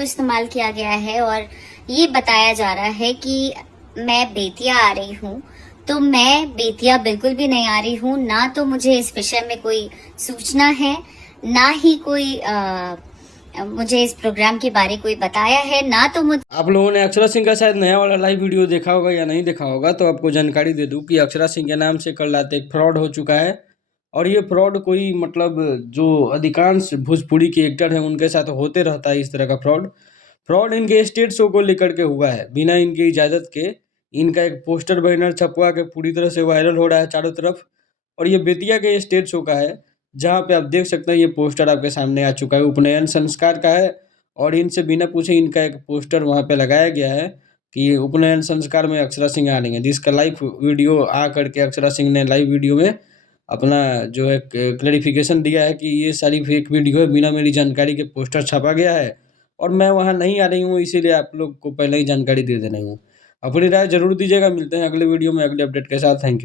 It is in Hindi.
इस्तेमाल किया गया है और ये बताया जा रहा है कि मैं बेतिया आ रही हूँ। तो मैं बेतिया बिल्कुल भी नहीं आ रही हूँ। ना तो मुझे इस विषय में कोई सूचना है, ना ही कोई मुझे इस प्रोग्राम के बारे कोई बताया है, ना तो मुझे। आप लोगों ने अक्षरा सिंह का शायद नया वाला लाइव वीडियो देखा होगा या नहीं देखा होगा, तो आपको जानकारी दे दूं कि अक्षरा सिंह के नाम से कल रात एक फ्रॉड हो चुका है। और ये फ्रॉड कोई मतलब जो अधिकांश भोजपुरी के एक्टर हैं उनके साथ होते रहता है इस तरह का फ्रॉड। फ्रॉड इनके स्टेज शो को लेकर के हुआ है, बिना इनकी इजाज़त के। इनका एक पोस्टर बैनर छपवा के पूरी तरह से वायरल हो रहा है चारों तरफ। और ये बेतिया के स्टेज शो का है, जहाँ पे आप देख सकते हैं ये पोस्टर आपके सामने आ चुका है, उपनयन संस्कार का है। और इनसे बिना पूछे इनका एक पोस्टर वहाँ पे लगाया गया है कि उपनयन संस्कार में अक्षरा सिंह आ रही हैं, जिसका लाइव वीडियो आ करके अक्षरा सिंह ने लाइव वीडियो में अपना जो है क्लैरिफिकेशन दिया है कि ये सारी फेक वीडियो है, बिना मेरी जानकारी के पोस्टर छापा गया है और मैं वहाँ नहीं आ रही हूँ, इसीलिए आप लोग को पहले ही जानकारी दे दे रही हूँ। अपनी राय ज़रूर दीजिएगा। मिलते हैं अगले वीडियो में अगले अपडेट के साथ। Thank you.